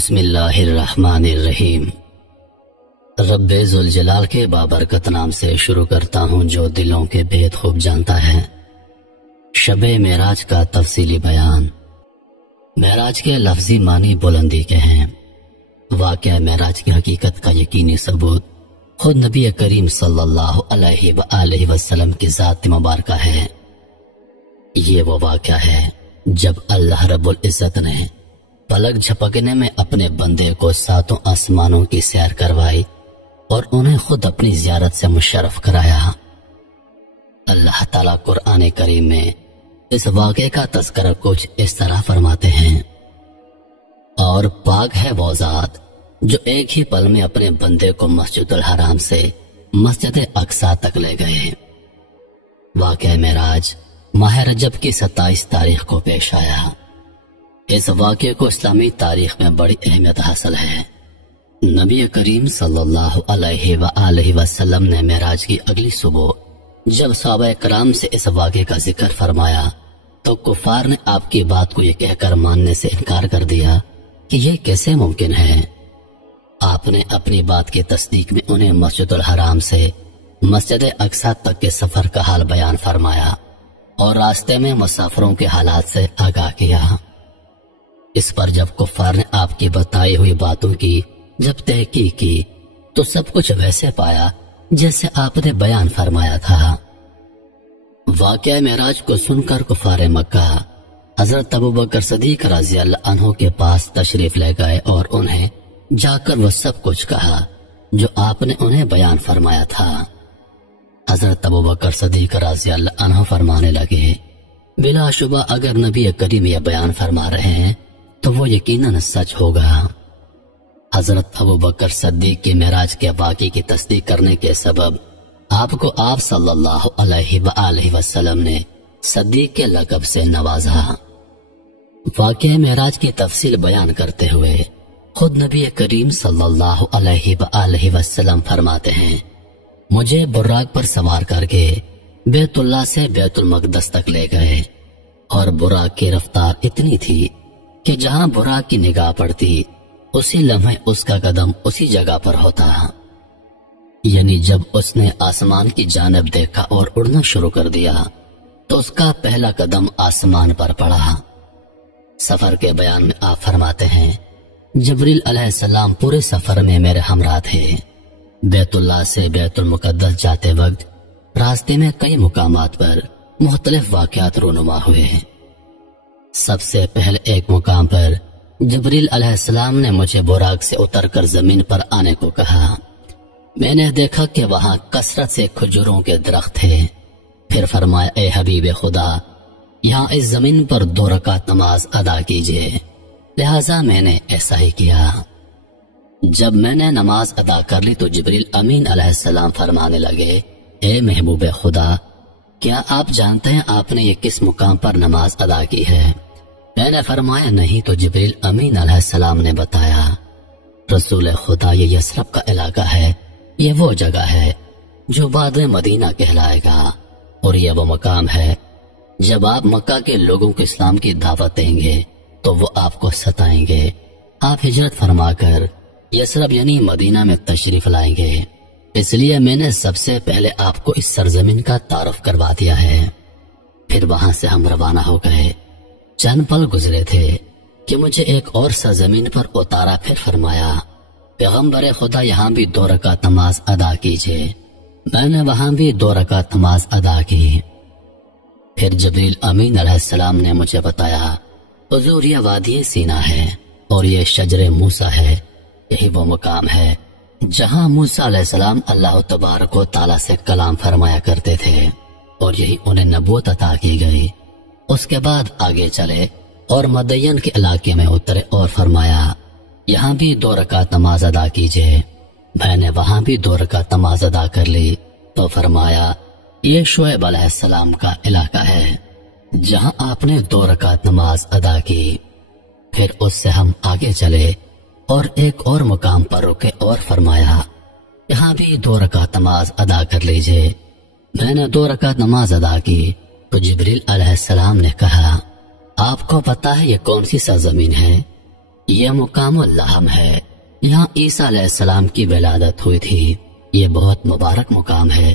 بسم اللہ الرحمن الرحیم۔ رب ذوالجلال کے بابرکت نام سے شروع کرتا ہوں جو دلوں کے بھید خوب جانتا ہے۔ شب معراج کا تفصیلی بیان۔ معراج کے لفظی معنی بلندی کے ہیں۔ واقعہ معراج کی حقیقت کا یقینی ثبوت خود نبی کریم صلی اللہ علیہ وآلہ وسلم کی ذات مبارکہ ہے۔ یہ وہ واقعہ ہے جب اللہ رب العزت نے پلک جھپکنے میں اپنے بندے کو ساتوں آسمانوں کی سیر کروائی اور انہیں خود اپنی زیارت سے مشرف کرایا۔ اللہ تعالیٰ قرآن کریم میں اس واقعے کا تذکرہ کچھ اس طرح فرماتے ہیں، اور پاک ہے وہ ذات جو ایک ہی پل میں اپنے بندے کو مسجد الحرام سے مسجد اقصی تک لے گئے۔ واقعہ معراج ماہ رجب کی 27 تاریخ کو پیش آیا۔ اس واقعے کو اسلامی تاریخ میں بڑی اہمیت حاصل ہے۔ نبی کریم صلی اللہ علیہ وآلہ وسلم نے معراج کی اگلی صبح جب صحابہ کرام سے اس واقعے کا ذکر فرمایا تو کفار نے آپ کی بات کو یہ کہہ کر ماننے سے انکار کر دیا کہ یہ کیسے ممکن ہے۔ آپ نے اپنی بات کی تصدیق میں انہیں مسجد الحرام سے مسجد اقصی تک کے سفر کا حال بیان فرمایا اور راستے میں مسافروں کے حالات سے آگاہ کیا۔ اس پر جب کفار نے آپ کی بتائی ہوئی باتوں کی جب تحقیق کی تو سب کچھ ویسے پایا جیسے آپ نے بیان فرمایا تھا۔ واقعہ معراج کو سن کر کفار مکہ حضرت ابوبکر صدیق رضی اللہ عنہ کے پاس تشریف لے گئے اور انہیں جا کر وہ سب کچھ کہا جو آپ نے انہیں بیان فرمایا تھا۔ حضرت ابوبکر صدیق رضی اللہ عنہ فرمانے لگے، بلا شبہ اگر نبی کریم یہ بیان فرما رہے ہیں تو وہ یقیناً سچ ہوگا۔ حضرت ابوبکر صدیق کی معراج کے واقعے کی تصدیق کرنے کے سبب آپ کو آپ صلی اللہ علیہ وآلہ وسلم نے صدیق کے لقب سے نوازا۔ واقعہ معراج کی تفصیل بیان کرتے ہوئے خود نبی کریم صلی اللہ علیہ وآلہ وسلم فرماتے ہیں، مجھے براق پر سوار کر کے بیت اللہ سے بیت المقدس تک لے گئے، اور براق کی رفتار اتنی تھی کہ جہاں براق کی نگاہ پڑتی اسی لمحے اس کا قدم اسی جگہ پر ہوتا۔ یعنی جب اس نے آسمان کی جانب دیکھا اور اڑنا شروع کر دیا تو اس کا پہلا قدم آسمان پر پڑا۔ سفر کے بیان میں آپ فرماتے ہیں، جبریل علیہ السلام پورے سفر میں میرے ہمراہ تھے۔ بیت اللہ سے بیت المقدس جاتے وقت راستے میں کئی مقامات پر مختلف واقعات رونما ہوئے ہیں۔ سب سے پہلے ایک مقام پر جبریل علیہ السلام نے مجھے براق سے اتر کر زمین پر آنے کو کہا۔ میں نے دیکھا کہ وہاں کثرت سے کھجوروں کے درخت تھے۔ پھر فرمایا، اے حبیب خدا، یہاں اس زمین پر 2 رکعت نماز ادا کیجیے۔ لہذا میں نے ایسا ہی کیا۔ جب میں نے نماز ادا کر لی تو جبریل امین علیہ السلام فرمانے لگے، اے محبوب خدا، کیا آپ جانتے ہیں آپ نے یہ کس مقام پر نماز ادا کی ہے؟ میں نے فرمایا نہیں، تو جبریل امین علیہ السلام نے بتایا، رسول خدا، یہ یثرب کا علاقہ ہے، یہ وہ جگہ ہے جو بعد میں مدینہ کہلائے گا، اور یہ وہ مقام ہے جب آپ مکہ کے لوگوں کو اسلام کی دعوت دیں گے تو وہ آپ کو ستائیں گے۔ آپ ہجرت فرما کر یثرب یعنی مدینہ میں تشریف لائیں گے، اس لیے میں نے سب سے پہلے آپ کو اس سرزمین کا تعارف کروا دیا ہے۔ پھر وہاں سے ہم روانہ ہو گئے۔ چند پل گزرے تھے کہ مجھے ایک اور سرزمین پر اتارا۔ پھر فرمایا، پیغمبر خدا، یہاں بھی 2 رکعت نماز ادا کیجیے۔ میں نے وہاں بھی 2 رکعت نماز ادا کی۔ پھر جبریل امین علیہ السلام نے مجھے بتایا، حضور، یہ وادی سینا ہے اور یہ شجر موسیٰ ہے، یہی وہ مقام ہے جہاں موسیٰ علیہ السلام اللہ تبارک و تعالیٰ سے کلام فرمایا کرتے تھے، اور یہی انہیں نبوت عطا کی گئی۔ اس کے بعد آگے چلے اور مدین کے علاقے میں اترے اور فرمایا، یہاں بھی 2 رکعت نماز ادا کیجیے۔ میں نے وہاں بھی 2 رکعت نماز ادا کر لی تو فرمایا، یہ شعیب علیہ السلام کا علاقہ ہے جہاں آپ نے 2 رکعت نماز ادا کی۔ پھر اس سے ہم آگے چلے اور ایک اور مقام پر رکے اور فرمایا، یہاں بھی 2 رکعت نماز ادا کر لیجیے۔ میں نے 2 رکعت نماز ادا کی تو جبریل علیہ السلام نے کہا، آپ کو پتا ہے یہ کون سی سرزمین ہے؟ یہ مقام اللحم ہے، یہاں عیسیٰ علیہ السلام کی ولادت ہوئی تھی۔ یہ بہت مبارک مقام ہے،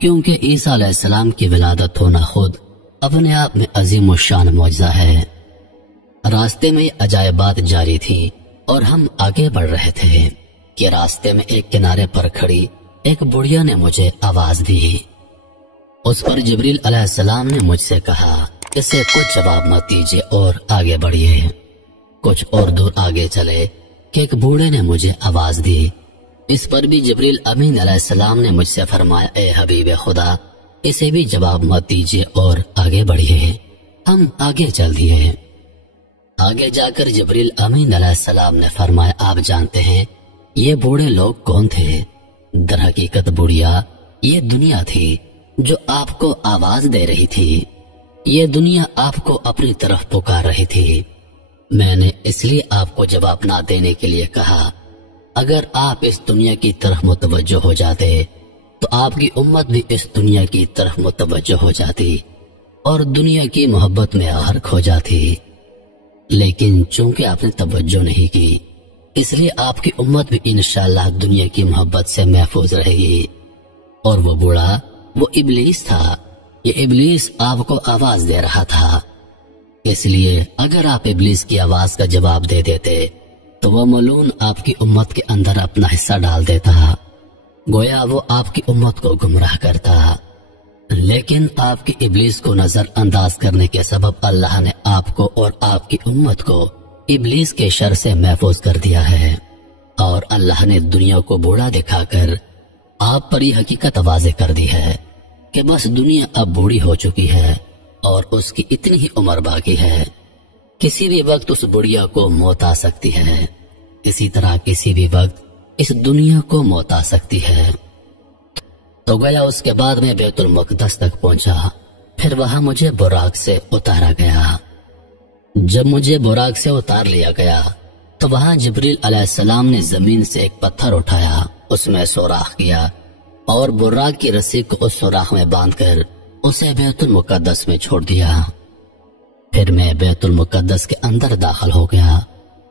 کیونکہ عیسیٰ علیہ السلام کی ولادت ہونا خود اپنے آپ میں عظیم الشان معجزہ ہے۔ راستے میں یہ عجائبات جاری تھی اور ہم آگے بڑھ رہے تھے کہ راستے میں ایک کنارے پر کھڑی ایک بڑھیا نے مجھے آواز دی۔ اس پر جبریل علیہ السلام نے مجھ سے کہا، اسے کچھ جواب مت دیجیے اور آگے بڑھیے۔ کچھ اور دور آگے چلے کہ ایک بوڑھے نے مجھے آواز دی۔ اس پر بھی جبریل امین علیہ السلام نے مجھ سے فرمایا، اے حبیب خدا، اسے بھی جواب مت دیجیے اور آگے بڑھیے۔ ہم آگے چل دیے۔ آگے جا کر جبریل امین علیہ السلام نے فرمایا، آپ جانتے ہیں یہ بوڑھے لوگ کون تھے؟ در حقیقت بڑھیا یہ دنیا تھی جو آپ کو آواز دے رہی تھی۔ یہ دنیا آپ کو اپنی طرف پکار رہی تھی۔ میں نے اس لیے آپ کو جواب نہ دینے کے لیے کہا، اگر آپ اس دنیا کی طرف متوجہ ہو جاتے تو آپ کی امت بھی اس دنیا کی طرف متوجہ ہو جاتی اور دنیا کی محبت میں غرق ہو جاتی، لیکن چونکہ آپ نے توجہ نہیں کی اس لیے آپ کی امت بھی انشاءاللہ دنیا کی محبت سے محفوظ رہے گی۔ اور وہ بوڑھا وہ ابلیس تھا۔ یہ ابلیس آپ کو آواز دے رہا تھا، اس لیے اگر آپ ابلیس کی آواز کا جواب دے دیتے تو وہ ملعون آپ کی امت کے اندر اپنا حصہ ڈال دیتا، گویا وہ آپ کی امت کو گمراہ کرتا۔ لیکن آپ کی ابلیس کو نظر انداز کرنے کے سبب اللہ نے آپ کو اور آپ کی امت کو ابلیس کے شر سے محفوظ کر دیا ہے، اور اللہ نے دنیا کو بوڑھا دکھا کر آپ پر یہ حقیقت واضح کر دی ہے کہ بس دنیا اب بوڑھی ہو چکی ہے اور اس کی اتنی ہی عمر باقی ہے۔ کسی بھی وقت اس بڑھیا کو موت آ سکتی ہے، اسی طرح کسی بھی وقت اس دنیا کو موت آ سکتی ہے۔ تو گیا اس کے بعد میں بیت المقدس تک پہنچا، پھر وہاں مجھے براق سے اتارا گیا۔ جب مجھے براق سے اتار لیا گیا تو وہاں جبریل علیہ السلام نے زمین سے ایک پتھر اٹھایا، اس میں سوراخ کیا اور براق کی رسی کو اس سوراخ میں باندھ کر اسے بیت المقدس میں چھوڑ دیا۔ پھر میں بیت المقدس کے اندر داخل ہو گیا۔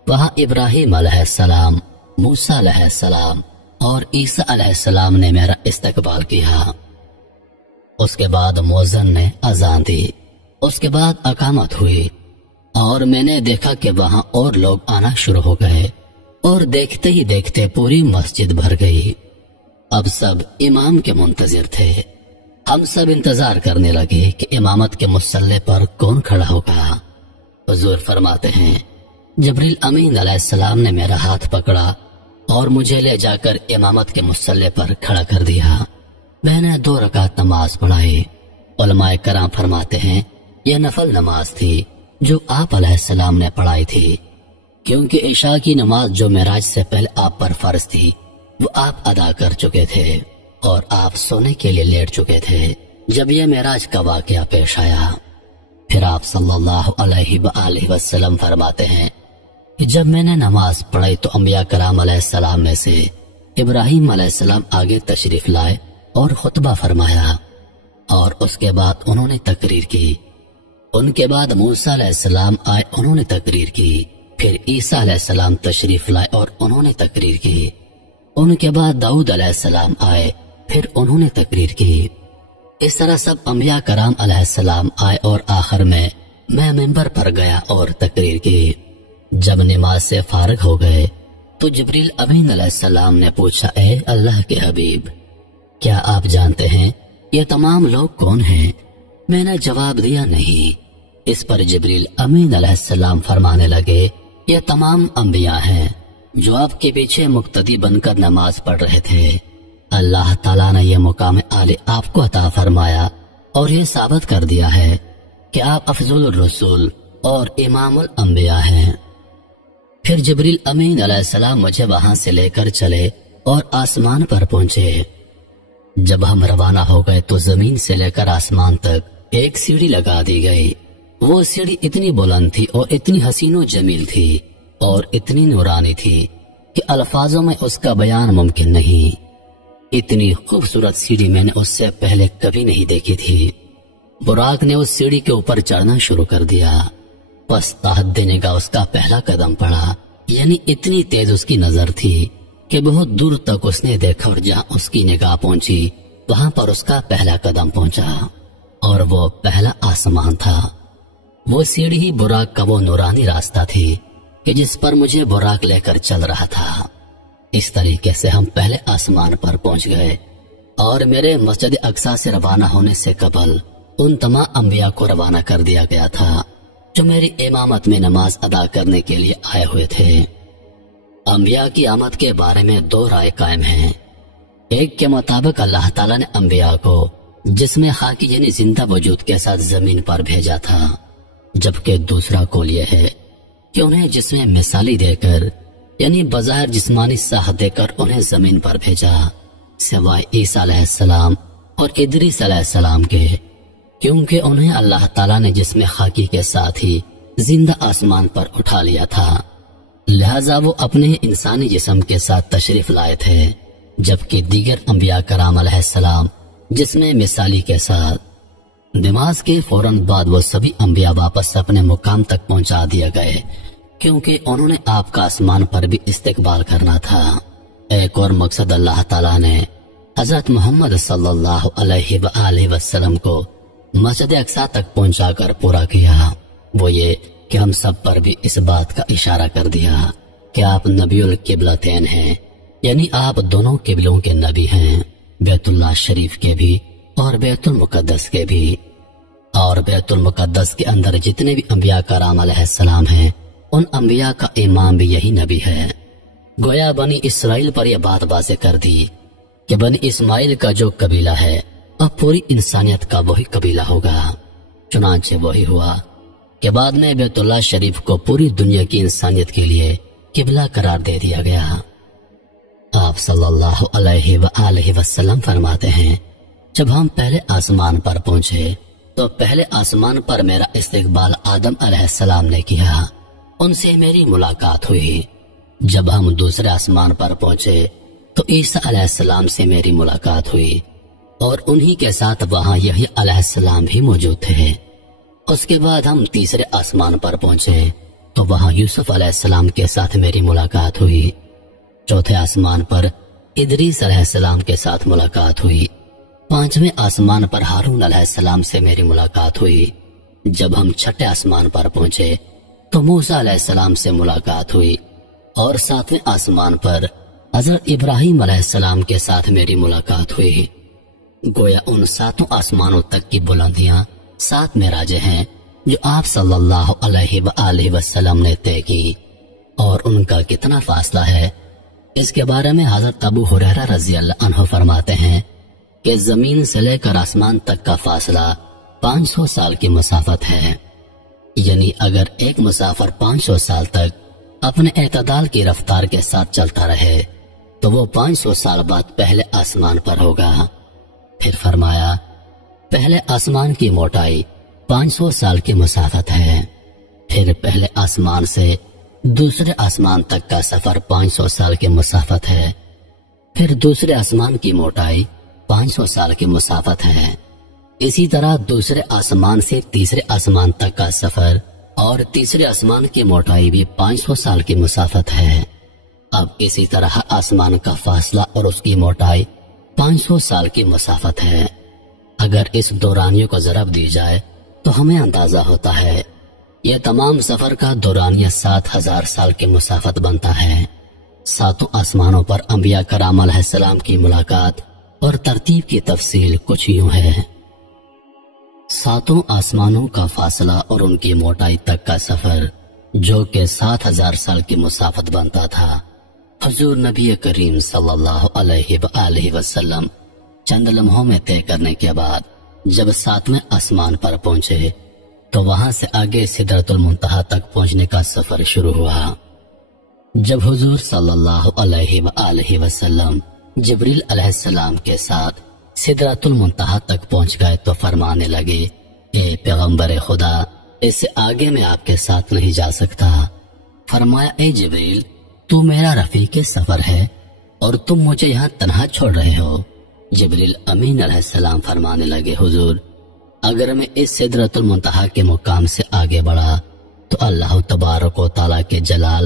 وہاں ابراہیم علیہ السلام، موسیٰ علیہ السلام اور عیسیٰ علیہ السلام نے میرا استقبال کیا۔ اس کے بعد مؤذن نے اذان دی، اس کے بعد اقامت ہوئی اور میں نے دیکھا کہ وہاں اور لوگ آنا شروع ہو گئے اور دیکھتے ہی دیکھتے پوری مسجد بھر گئی۔ اب سب امام کے منتظر تھے۔ ہم سب انتظار کرنے لگے کہ امامت کے مصلی پر کون کھڑا ہوگا۔ حضور فرماتے ہیں، جبریل امین علیہ السلام نے میرا ہاتھ پکڑا اور مجھے لے جا کر امامت کے مصلی پر کھڑا کر دیا۔ میں نے 2 رکعت نماز پڑھائی۔ علماء کرام فرماتے ہیں یہ نفل نماز تھی جو آپ علیہ السلام نے پڑھائی تھی، کیونکہ عشاء کی نماز جو معراج سے پہلے آپ پر فرض تھی وہ آپ ادا کر چکے تھے اور آپ سونے کے لیے لیٹ چکے تھے جب یہ معراج کا واقعہ پیش آیا۔ پھر آپ صلی اللہ علیہ وآلہ وسلم فرماتے ہیں کہ جب میں نے نماز پڑھائی تو انبیاء کرام علیہ السلام میں سے ابراہیم علیہ السلام آگے تشریف لائے اور خطبہ فرمایا، اور اس کے بعد انہوں نے تقریر کی۔ ان کے بعد موسیٰ علیہ السلام آئے، انہوں نے تقریر کی۔ پھر عیسیٰ علیہ السلام تشریف لائے اور انہوں نے تقریر کی۔ ان کے بعد داؤد علیہ السلام آئے، پھر انہوں نے تقریر کی۔ اس طرح سب انبیاء کرام علیہ السلام آئے اور آخر میں منبر پر گیا اور تقریر کی۔ جب نماز سے فارغ ہو گئے تو جبریل امین علیہ السلام نے پوچھا، اے اللہ کے حبیب، کیا آپ جانتے ہیں یہ تمام لوگ کون ہیں؟ میں نے جواب دیا نہیں۔ اس پر جبریل امین علیہ السلام فرمانے لگے، یہ تمام انبیاء ہیں جو آپ کے پیچھے مقتدی بن کر نماز پڑھ رہے تھے۔ اللہ تعالیٰ نے یہ مقام عالی آپ کو عطا فرمایا اور یہ ثابت کر دیا ہے کہ آپ افضل الرسول اور امام الانبیاء ہیں۔ پھر جبریل امین علیہ السلام مجھے وہاں سے لے کر چلے اور آسمان پر پہنچے۔ جب ہم روانہ ہو گئے تو زمین سے لے کر آسمان تک ایک سیڑھی لگا دی گئی۔ وہ سیڑھی اتنی بلند تھی اور اتنی حسین و جمیل تھی اور اتنی نورانی تھی کہ الفاظوں میں اس کا بیان ممکن نہیں۔ اتنی خوبصورت سیڑھی میں نے اس سے پہلے کبھی نہیں دیکھی تھی۔ براق نے اس سیڑھی کے اوپر چڑھنا شروع کر دیا۔ بس تحدی نگاہ اس کا پہلا قدم پڑا، یعنی اتنی تیز اس کی نظر تھی کہ بہت دور تک اس نے دیکھا، اور جہاں اس کی نگاہ پہنچی وہاں پر اس کا پہلا قدم پہنچا، اور وہ پہلا آسمان تھا۔ وہ سیڑھی ہی براق کا وہ نورانی راستہ تھی کہ جس پر مجھے براق لے کر چل رہا تھا۔ اس طریقے سے ہم پہلے آسمان پر پہنچ گئے، اور میرے مسجد اقصی سے روانہ ہونے سے قبل ان تمام انبیاء کو روانہ کر دیا گیا تھا جو میری امامت میں نماز ادا کرنے کے لیے آئے ہوئے تھے۔ انبیاء کی آمد کے بارے میں دو رائے قائم ہیں۔ ایک کے مطابق اللہ تعالیٰ نے انبیاء کو جسم خاکی یعنی زندہ وجود کے ساتھ زمین پر بھیجا تھا، جبکہ دوسرا قول یہ ہے کہ انہیں جسم مثالی دے کر یعنی بظاہر جسمانی ساحت دے کر انہیں زمین پر بھیجا، سوائے عیسیٰ علیہ السلام اور ادریس علیہ السلام کے، کیونکہ انہیں اللہ تعالیٰ نے جسم خاکی کے ساتھ ہی زندہ آسمان پر اٹھا لیا تھا، لہذا وہ اپنے انسانی جسم کے ساتھ تشریف لائے تھے، جبکہ دیگر انبیاء کرام علیہ السلام جسم مثالی کے ساتھ۔ نماز کے فوراً بعد وہ سبھی انبیاء واپس اپنے مقام تک پہنچا دیا گئے، کیونکہ انہوں نے آپ کا آسمان پر بھی استقبال کرنا تھا۔ ایک اور مقصد اللہ تعالیٰ نے حضرت محمد صلی اللہ علیہ وآلہ وسلم کو مسجد اقصی تک پہنچا کر پورا کیا، وہ یہ کہ ہم سب پر بھی اس بات کا اشارہ کر دیا کہ آپ نبی القبلتین ہیں، یعنی آپ دونوں قبلوں کے نبی ہیں، بیت اللہ شریف کے بھی اور بیت المقدس کے بھی۔ اور بیت المقدس کے اندر جتنے بھی انبیاء کرام علیہ السلام ہیں، ان انبیاء کا امام بھی یہی نبی ہے۔ گویا بنی اسرائیل پر یہ بات واضح کر دی کہ بنی اسماعیل کا جو قبیلہ ہے اب پوری انسانیت کا وہی قبیلہ ہوگا۔ چنانچہ وہی ہوا کہ بعد میں بیت اللہ شریف کو پوری دنیا کی انسانیت کے لیے قبلہ قرار دے دیا گیا۔ آپ صلی اللہ علیہ وآلہ وسلم فرماتے ہیں، جب ہم پہلے آسمان پر پہنچے تو پہلے آسمان پر میرا استقبال آدم علیہ السلام نے کیا، ان سے میری ملاقات ہوئی۔ جب ہم دوسرے آسمان پر پہنچے تو عیسیٰ علیہ السلام سے میری ملاقات ہوئی، اور انہی کے ساتھ وہاں یحییٰ علیہ السلام بھی موجود تھے۔ اس کے بعد ہم تیسرے آسمان پر پہنچے تو وہاں یوسف علیہ السلام کے ساتھ میری ملاقات ہوئی۔ چوتھے آسمان پر ادریس علیہ السلام کے ساتھ ملاقات ہوئی۔ پانچویں آسمان پر ہارون علیہ السلام سے میری ملاقات ہوئی۔ جب ہم چھٹے آسمان پر پہنچے تو موسیٰ علیہ السلام سے ملاقات ہوئی، اور ساتویں آسمان پر حضرت ابراہیم علیہ السلام کے ساتھ میری ملاقات ہوئی۔ گویا ان ساتوں آسمانوں تک کی بلندیاں 7 معراجیں ہیں جو آپ صلی اللہ علیہ وآلہ وسلم نے طے کی، اور ان کا کتنا فاصلہ ہے اس کے بارے میں حضرت ابو ہریرہ رضی اللہ عنہ فرماتے ہیں کہ زمین سے لے کر آسمان تک کا فاصلہ 500 سال کی مسافت ہے، یعنی اگر ایک مسافر 500 سال تک اپنے اعتدال کی رفتار کے ساتھ چلتا رہے تو وہ 500 سال بعد پہلے آسمان پر ہوگا۔ پھر فرمایا، پہلے آسمان کی موٹائی 500 سال کی مسافت ہے، پھر پہلے آسمان سے دوسرے آسمان تک کا سفر 500 سال کی مسافت ہے، پھر دوسرے آسمان کی موٹائی 500 سال کی مسافت ہے۔ اسی طرح دوسرے آسمان سے تیسرے آسمان تک کا سفر اور تیسرے آسمان کی موٹائی بھی 500 سال کی مسافت ہے۔ اب اسی طرح آسمان کا فاصلہ اور اس کی موٹائی 500 سال کی مسافت ہے۔ اگر اس دورانیوں کو ضرب دی جائے تو ہمیں اندازہ ہوتا ہے یہ تمام سفر کا دورانیہ 7000 سال کی مسافت بنتا ہے۔ ساتوں آسمانوں پر انبیاء کرام علیہ السلام کی ملاقات اور ترتیب کی تفصیل کچھ یوں ہے۔ ساتوں آسمانوں کا فاصلہ اور ان کی موٹائی تک کا سفر جو کہ 7000 سال کی مسافت بنتا تھا، حضور نبی کریم صلی اللہ علیہ وآلہ وسلم چند لمحوں میں طے کرنے کے بعد جب 7ویں آسمان پر پہنچے تو وہاں سے آگے سدرۃ المنتہا تک پہنچنے کا سفر شروع ہوا۔ جب حضور صلی اللہ علیہ وآلہ وسلم جبریل علیہ السلام کے ساتھ سدرۃ المنتہا تک پہنچ گئے تو فرمانے لگے، اے پیغمبر خدا، اس سے آگے میں آپ کے ساتھ نہیں جا سکتا۔ فرمایا، اے جبریل، تو میرا رفیق سفر ہے اور تم مجھے یہاں تنہا چھوڑ رہے ہو۔ جبریل امین علیہ السلام فرمانے لگے، حضور، اگر میں اس سدرۃ المنتہا کے مقام سے آگے بڑھا تو اللہ تبارک و تعالیٰ کے جلال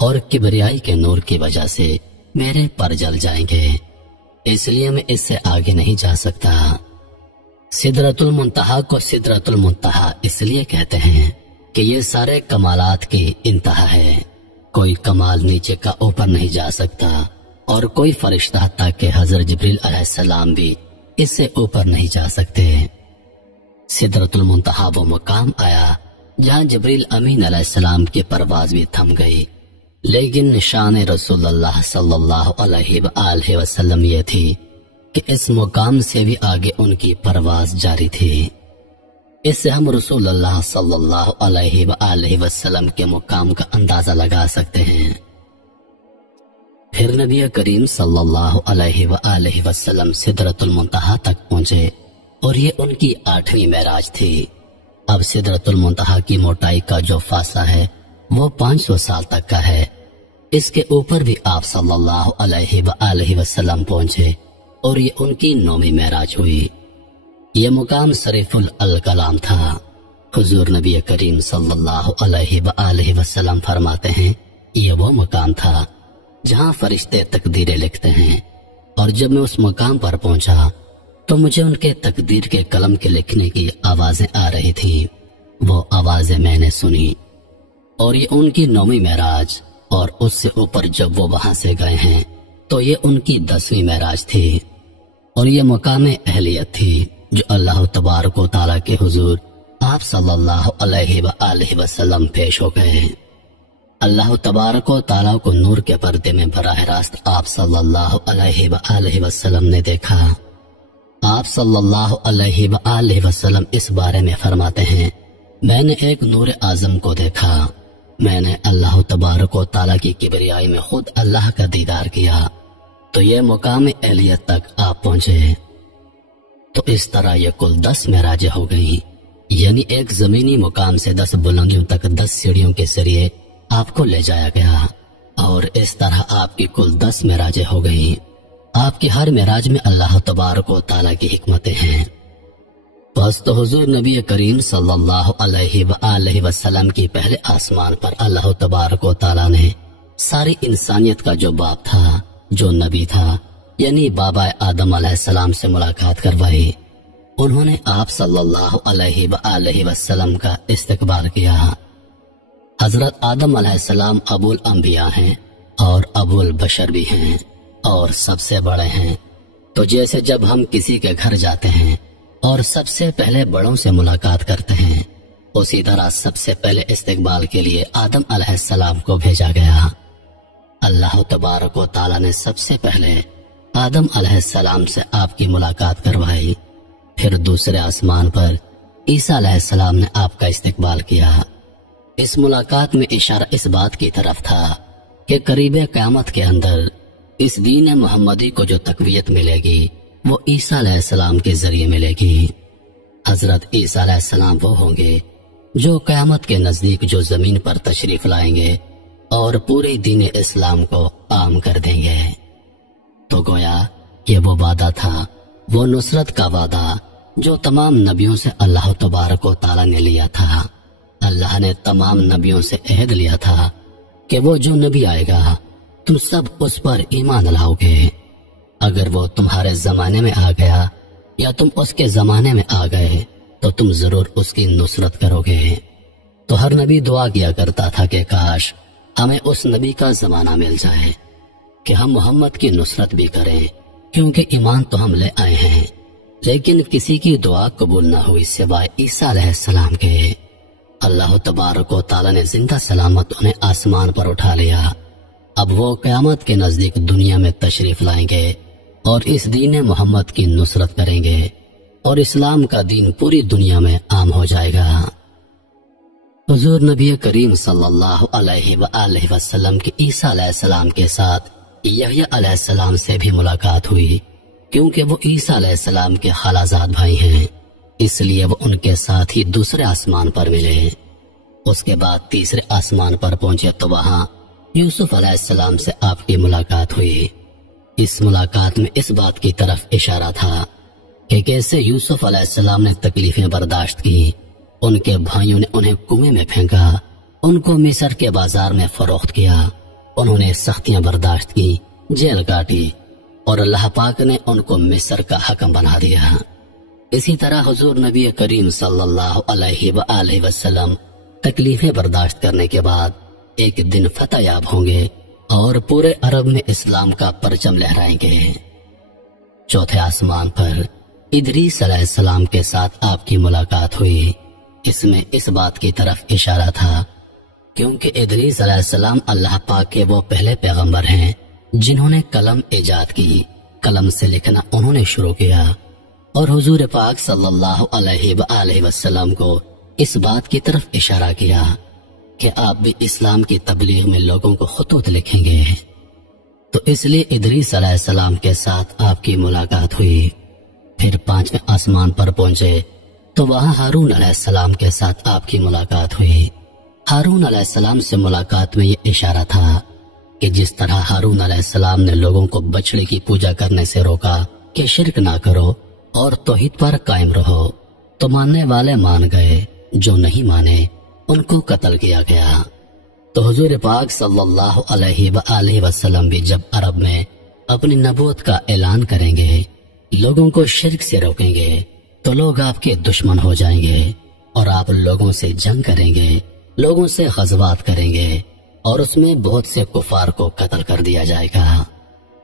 اور کبریائی کے نور کی وجہ سے میرے پر جل جائیں گے، اس لیے میں اس سے آگے نہیں جا سکتا۔ سدرۃ المنتہا کو سدرۃ المنتہا اس لیے کہتے ہیں کہ یہ سارے کمالات کی انتہا ہے، کوئی کمال نیچے کا اوپر نہیں جا سکتا، اور کوئی فرشتہ تاکہ حضرت جبریل علیہ السلام بھی اس سے اوپر نہیں جا سکتے۔ سدرۃ المنتہا وہ مقام آیا جہاں جبریل امین علیہ السلام کی پرواز بھی تھم گئی، لیکن نشان رسول اللہ صلی اللہ علیہ وآلہ وسلم یہ تھی کہ اس مقام سے بھی آگے ان کی پرواز جاری تھی۔ اس سے ہم رسول اللہ صلی اللہ علیہ وآلہ وسلم کے مقام کا اندازہ لگا سکتے ہیں۔ پھر نبی کریم صلی اللہ علیہ وآلہ وسلم سدرۃ المنتہا تک پہنچے اور یہ ان کی 8ویں معراج تھی۔ اب سدرۃ المنتہا کی موٹائی کا جو فاصلہ ہے وہ 500 سال تک کا ہے، اس کے اوپر بھی آپ صلی اللہ علیہ وآلہ وسلم پہنچے اور یہ ان کی 9ویں معراج ہوئی۔ یہ مقام صریف الکلام تھا۔ حضور نبی کریم صلی اللہ علیہ وآلہ وسلم فرماتے ہیں یہ وہ مقام تھا جہاں فرشتے تقدیریں لکھتے ہیں، اور جب میں اس مقام پر پہنچا تو مجھے ان کے تقدیر کے قلم کے لکھنے کی آوازیں آ رہی تھیں، وہ آوازیں میں نے سنی، اور یہ ان کی 9ویں معراج، اور اس سے اوپر جب وہ وہاں سے گئے ہیں تو یہ ان کی 10ویں معراج تھی، اور یہ مقام اہلیت تھی جو اللہ تبارک و تعالیٰ کے حضور آپ صلی اللہ علیہ وآلہ وسلم پیش ہو گئے ہیں۔ اللہ تبارک و تعالیٰ کو نور کے پردے میں براہ راست آپ صلی اللہ علیہ وآلہ وسلم نے دیکھا۔ آپ صلی اللہ علیہ وآلہ وسلم اس بارے میں فرماتے ہیں میں نے ایک نور اعظم کو دیکھا، میں نے اللہ تبارک و تعالیٰ کی کبریائی میں خود اللہ کا دیدار کیا، تو یہ مقام اہلیت تک آپ پہنچے۔ تو اس طرح یہ کل 10 معراجیں ہو گئی، یعنی ایک زمینی مقام سے 10 بلندیوں تک 10 سیڑھیوں کے ذریعے آپ کو لے جایا گیا، اور اس طرح آپ کی کل 10 معراجیں ہو گئی۔ آپ کی ہر معراج میں اللہ تبارک و تعالیٰ کی حکمتیں ہیں۔ بس تو حضور نبی کریم صلی اللہ علیہ وآلہ وسلم کی پہلے آسمان پر اللہ تبارک و تعالیٰ نے ساری انسانیت کا جو باپ تھا، جو نبی تھا، یعنی بابا آدم علیہ السلام سے ملاقات کروائی۔ انہوں نے آپ صلی اللہ علیہ وآلہ وسلم کا استقبال کیا۔ حضرت آدم علیہ السلام ابو الانبیاء ہیں اور ابو البشر بھی ہیں اور سب سے بڑے ہیں، تو جیسے جب ہم کسی کے گھر جاتے ہیں اور سب سے پہلے بڑوں سے ملاقات کرتے ہیں، اسی طرح سب سے پہلے استقبال کے لیے آدم علیہ السلام کو بھیجا گیا۔ اللہ تبارک و تعالیٰ نے سب سے پہلے آدم علیہ السلام سے آپ کی ملاقات کروائی، پھر دوسرے آسمان پر عیسیٰ علیہ السلام نے آپ کا استقبال کیا۔ اس ملاقات میں اشارہ اس بات کی طرف تھا کہ قریب قیامت کے اندر اس دین محمدی کو جو تقویت ملے گی وہ عیسیٰ علیہ السلام کے ذریعے ملے گی۔ حضرت عیسیٰ علیہ السلام وہ ہوں گے جو قیامت کے نزدیک جو زمین پر تشریف لائیں گے اور پورے دین اسلام کو عام کر دیں گے۔ تو گویا یہ وہ وعدہ تھا، وہ نصرت کا وعدہ جو تمام نبیوں سے اللہ تبارک و تعالیٰ نے لیا تھا۔ اللہ نے تمام نبیوں سے عہد لیا تھا کہ وہ جو نبی آئے گا تم سب اس پر ایمان لاؤ گے، اگر وہ تمہارے زمانے میں آ گیا یا تم اس کے زمانے میں آ گئے تو تم ضرور اس کی نصرت کرو گے۔ تو ہر نبی دعا کیا کرتا تھا کہ کاش ہمیں اس نبی کا زمانہ مل جائے کہ ہم محمد کی نصرت بھی کریں، کیونکہ ایمان تو ہم لے آئے ہیں، لیکن کسی کی دعا قبول نہ ہوئی سوائے عیسیٰ علیہ السلام کے۔ اللہ تبارک و تعالیٰ نے زندہ سلامت انہیں آسمان پر اٹھا لیا۔ اب وہ قیامت کے نزدیک دنیا میں تشریف لائیں گے اور اس دین محمد کی نصرت کریں گے، اور اسلام کا دین پوری دنیا میں عام ہو جائے گا۔ حضور نبی کریم صلی اللہ علیہ وآلہ وسلم کی عیسیٰ علیہ السلام کے ساتھ یحییٰ علیہ السلام سے بھی ملاقات ہوئی، کیونکہ وہ عیسیٰ علیہ السلام کے خالازاد بھائی ہیں، اس لیے وہ ان کے ساتھ ہی دوسرے آسمان پر ملے۔ اس کے بعد تیسرے آسمان پر پہنچے تو وہاں یوسف علیہ السلام سے آپ کی ملاقات ہوئی۔ اس ملاقات میں اس بات کی طرف اشارہ تھا کہ کیسے یوسف علیہ السلام نے تکلیفیں برداشت کی، ان کے بھائیوں نے انہیں کنویں میں پھینکا ان کو مصر کے بازار میں فروخت کیا۔ انہوں نے سختیاں برداشت کی، جیل کاٹی، اور اللہ پاک نے ان کو مصر کا حکم بنا دیا۔ اسی طرح حضور نبی کریم صلی اللہ علیہ وآلہ وسلم تکلیفیں برداشت کرنے کے بعد ایک دن فتح یاب ہوں گے اور پورے عرب میں اسلام کا پرچم لہرائیں گے۔ چوتھے آسمان پر ادریس علیہ السلام کے ساتھ آپ کی ملاقات ہوئی۔ اس میں اس بات کی طرف اشارہ تھا کیونکہ ادریس علیہ السلام اللہ پاک کے وہ پہلے پیغمبر ہیں جنہوں نے قلم ایجاد کی۔ قلم سے لکھنا انہوں نے شروع کیا، اور حضور پاک صلی اللہ علیہ وآلہ وسلم کو اس بات کی طرف اشارہ کیا کہ آپ بھی اسلام کی تبلیغ میں لوگوں کو خطوط لکھیں گے۔ تو اس لیے ادریس علیہ السلام کے ساتھ آپ کی ملاقات ہوئی۔ پھر پانچویں آسمان پر پہنچے تو وہاں ہارون علیہ السلام کے ساتھ آپ کی ملاقات ہوئی۔ ہارون علیہ السلام سے ملاقات میں یہ اشارہ تھا کہ جس طرح ہارون علیہ السلام نے لوگوں کو بچڑے کی پوجا کرنے سے روکا کہ شرک نہ کرو اور توحید پر قائم رہو، تو ماننے والے مان گئے، جو نہیں مانے ان کو قتل کیا گیا۔ تو حضور پاک صلی اللہ علیہ وآلہ وسلم بھی جب عرب میں اپنی نبوت کا اعلان کریں گے، لوگوں کو شرک سے روکیں گے، تو لوگ آپ کے دشمن ہو جائیں گے اور آپ لوگوں سے جنگ کریں گے، لوگوں سے غزوات کریں گے، اور اس میں بہت سے کفار کو قتل کر دیا جائے گا۔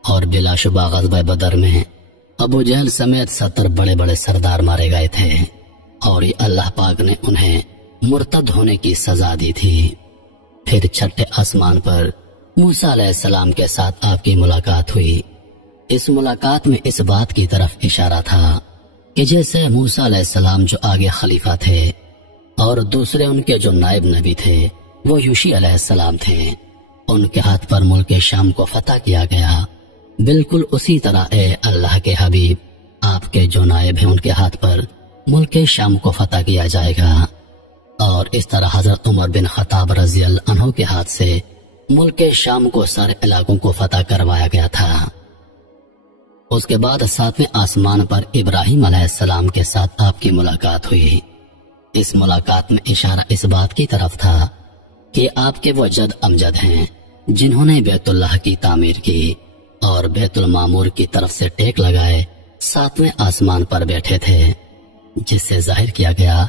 اور بلا شبہ غزوہ بدر میں ابو جہل سمیت 70 بڑے بڑے سردار مارے گئے تھے، اور یہ اللہ پاک نے انہیں مرتد ہونے کی سزا دی تھی۔ پھر چھٹے آسمان پر موسیٰ علیہ السلام کے ساتھ آپ کی ملاقات ہوئی۔ اس ملاقات میں اس بات کی طرف اشارہ تھا کہ جیسے موسیٰ علیہ السلام جو آگے خلیفہ تھے اور دوسرے ان کے جو نائب نبی تھے وہ یوشع علیہ السلام تھے، ان کے ہاتھ پر ملک شام کو فتح کیا گیا، بالکل اسی طرح اے اللہ کے حبیب آپ کے جو نائب ہیں ان کے ہاتھ پر ملک شام کو فتح کیا جائے گا۔ اور اس طرح حضرت عمر بن خطاب رضی اللہ عنہ کے ہاتھ سے ملک شام کو سارے علاقوں کو فتح کروایا گیا تھا۔ اس کے بعد ساتویں آسمان پر ابراہیم علیہ السلام کے ساتھ آپ کی ملاقات ہوئی۔ اس ملاقات میں اشارہ اس بات کی طرف تھا کہ آپ کے وہ جد امجد ہیں جنہوں نے بیت اللہ کی تعمیر کی اور بیت المعمور کی طرف سے ٹیک لگائے ساتویں آسمان پر بیٹھے تھے، جس سے ظاہر کیا گیا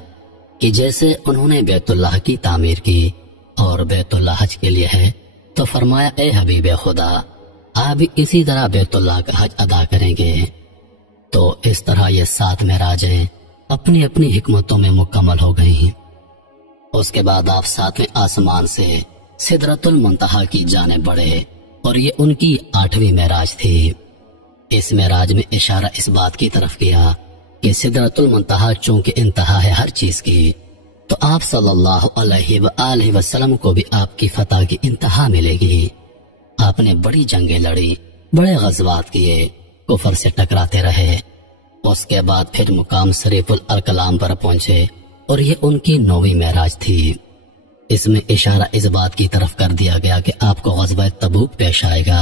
کہ جیسے انہوں نے بیت اللہ کی تعمیر کی اور بیت اللہ حج کے لیے ہے، تو فرمایا اے حبیب خدا آپ بھی اسی طرح بیت اللہ کا حج ادا کریں گے۔ تو اس طرح یہ 7 معراجیں اپنی اپنی حکمتوں میں مکمل ہو گئیں۔ اس کے بعد آپ 7ویں آسمان سے سدرۃ المنتہا کی جانب بڑھے، اور یہ ان کی 8ویں معراج تھی۔ اس معراج میں اشارہ اس بات کی طرف کیا کہ سدرۃ المنتہا چونکہ انتہا ہے ہر چیز کی، تو آپ صلی اللہ علیہ وآلہ وسلم کو بھی آپ کی فتح کی انتہا ملے گی۔ آپ نے بڑی جنگیں لڑی، بڑے غزوات کیے، کفر سے ٹکراتے رہے۔ اس کے بعد پھر مقام شریف الارکلام پر پہنچے، اور یہ ان کی 9ویں معراج تھی۔ اس میں اشارہ اس بات کی طرف کر دیا گیا کہ آپ کو غزوہ تبوک پیش آئے گا،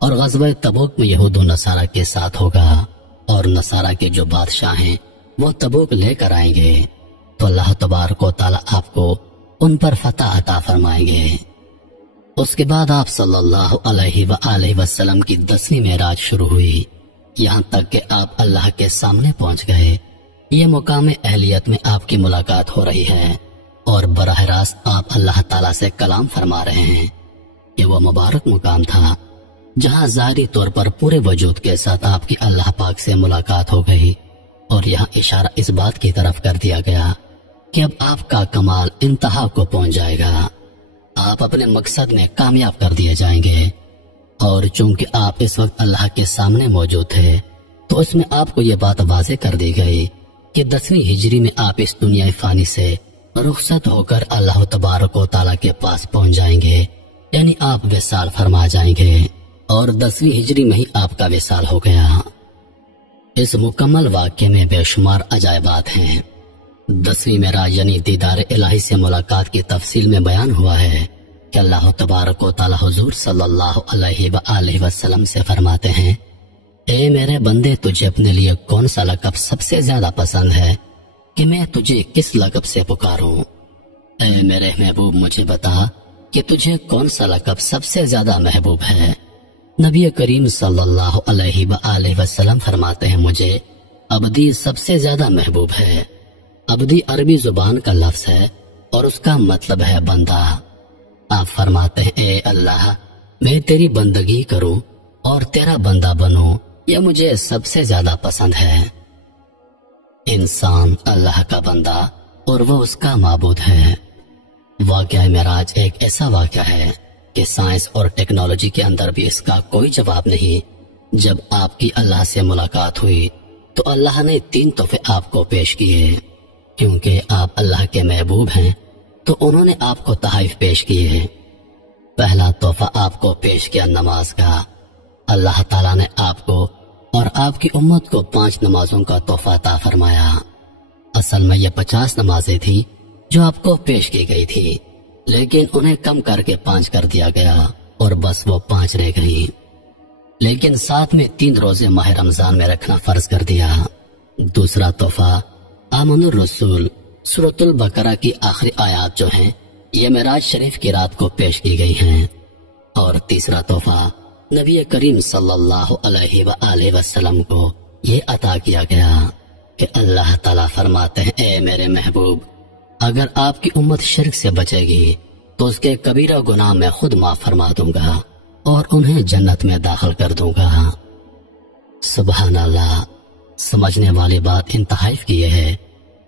اور غزوہ تبوک میں یہود و نصارہ کے ساتھ ہوگا، اور نصارہ کے جو بادشاہ ہیں وہ تبوک لے کر آئیں گے، تو اللہ تبارک و تعالی آپ کو ان پر فتح عطا فرمائیں گے۔ اس کے بعد آپ صلی اللہ علیہ وآلہ وسلم کی 10ویں معراج شروع ہوئی، یہاں تک کہ آپ اللہ کے سامنے پہنچ گئے۔ یہ مقام اہلیت میں آپ کی ملاقات ہو رہی ہے، اور براہ راست آپ اللہ تعالیٰ سے کلام فرما رہے ہیں۔ یہ وہ مبارک مقام تھا جہاں ظاہری طور پر پورے وجود کے ساتھ آپ کی اللہ پاک سے ملاقات ہو گئی، اور یہاں اشارہ اس بات کی طرف کر دیا گیا کہ اب آپ کا کمال انتہا کو پہنچ جائے گا، آپ اپنے مقصد میں کامیاب کر دیے جائیں گے۔ اور چونکہ آپ اس وقت اللہ کے سامنے موجود تھے، تو اس میں آپ کو یہ بات واضح کر دی گئی کہ 10ویں ہجری میں آپ اس دنیا فانی سے رخصت ہو کر اللہ تبارک و تعالیٰ کے پاس پہنچ جائیں گے، یعنی آپ وصال فرما جائیں گے، اور 10ویں ہجری میں ہی آپ کا وصال ہو گیا۔ اس مکمل واقعے میں بے شمار عجائبات ہیں۔ 10ویں معراج یعنی دیدار الہی سے ملاقات کی تفصیل میں بیان ہوا ہے کہ اللہ تبارک و تعالی حضور صلی اللہ علیہ وآلہ وسلم سے فرماتے ہیں، اے میرے بندے تجھے اپنے لیے کون سا لقب سب سے زیادہ پسند ہے کہ میں تجھے کس لقب سے پکاروں؟ اے میرے محبوب مجھے بتا کہ تجھے کون سا لقب سب سے زیادہ محبوب ہے؟ نبی کریم صلی اللہ علیہ وآلہ وسلم فرماتے ہیں مجھے عبدی سب سے زیادہ محبوب ہے۔ عبدی عربی زبان کا لفظ ہے اور اس کا مطلب ہے بندہ۔ آپ فرماتے ہیں اے اللہ میں تیری بندگی کروں اور تیرا بندہ بنوں، یہ مجھے سب سے زیادہ پسند ہے۔ انسان اللہ کا بندہ اور وہ اس کا معبود ہے۔ واقعہ معراج ایک ایسا واقعہ ہے کہ سائنس اور ٹیکنالوجی کے اندر بھی اس کا کوئی جواب نہیں۔ جب آپ کی اللہ سے ملاقات ہوئی تو اللہ نے 3 تحفے آپ کو پیش کیے۔ کیونکہ آپ اللہ کے محبوب ہیں تو انہوں نے آپ کو تحائف پیش کیے۔ پہلا تحفہ آپ کو پیش کیا نماز کا۔ اللہ تعالیٰ نے آپ کو اور آپ کی امت کو 5 نمازوں کا تحفہ عطا فرمایا۔ اصل میں یہ 50 نمازیں تھیں جو آپ کو پیش کی گئی تھی، لیکن انہیں کم کر کے 5 کر دیا گیا اور بس وہ 5 رہ گئی۔ لیکن ساتھ میں 3 روزے ماہ رمضان میں رکھنا فرض کر دیا۔ دوسرا تحفہ آمن الرسول سورۃ البقرہ کی آخری آیات جو ہیں یہ معراج شریف کی رات کو پیش کی گئی ہیں۔ اور تیسرا تحفہ نبی کریم صلی اللہ علیہ وآلہ وسلم کو یہ عطا کیا گیا کہ اللہ تعالیٰ فرماتے ہیں اے میرے محبوب اگر آپ کی امت شرک سے بچے گی تو اس کے کبیرہ گناہ میں خود معاف فرما دوں گا اور انہیں جنت میں داخل کر دوں گا۔ سبحان اللہ، سمجھنے والی بات انتہائی کی یہ ہے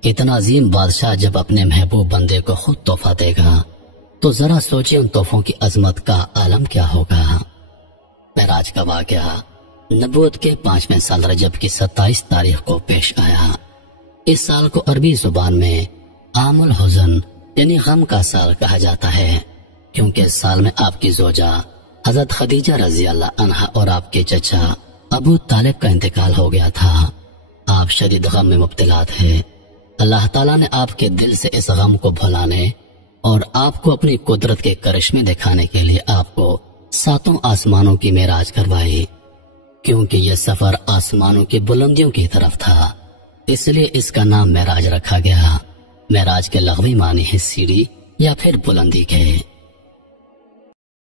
کہ اتنا عظیم بادشاہ جب اپنے محبوب بندے کو خود تحفہ دے گا تو ذرا سوچیں ان تحفوں کی عظمت کا عالم کیا ہوگا۔ معراج کا واقعہ نبوت کے 5ویں سال رجب کی 27 تاریخ کو پیش آیا۔ اس سال کو عربی زبان میں عام الحزن یعنی غم کا سال کہا جاتا ہے، کیونکہ اس سال میں آپ کی زوجہ حضرت خدیجہ رضی اللہ عنہا اور آپ کے چچا ابو طالب کا انتقال ہو گیا تھا۔ آپ شدید غم میں مبتلا تھے۔ اللہ تعالیٰ نے آپ کے دل سے اس غم کو بھلانے اور آپ کو اپنی قدرت کے کرشمے دکھانے کے لیے آپ کو 7 آسمانوں کی معراج کروائی۔ کیونکہ یہ سفر آسمانوں کی بلندیوں کی طرف تھا اس لیے اس کا نام معراج رکھا گیا۔ معراج کے لغوی معنی ہے سیڑھی یا پھر بلندی کے۔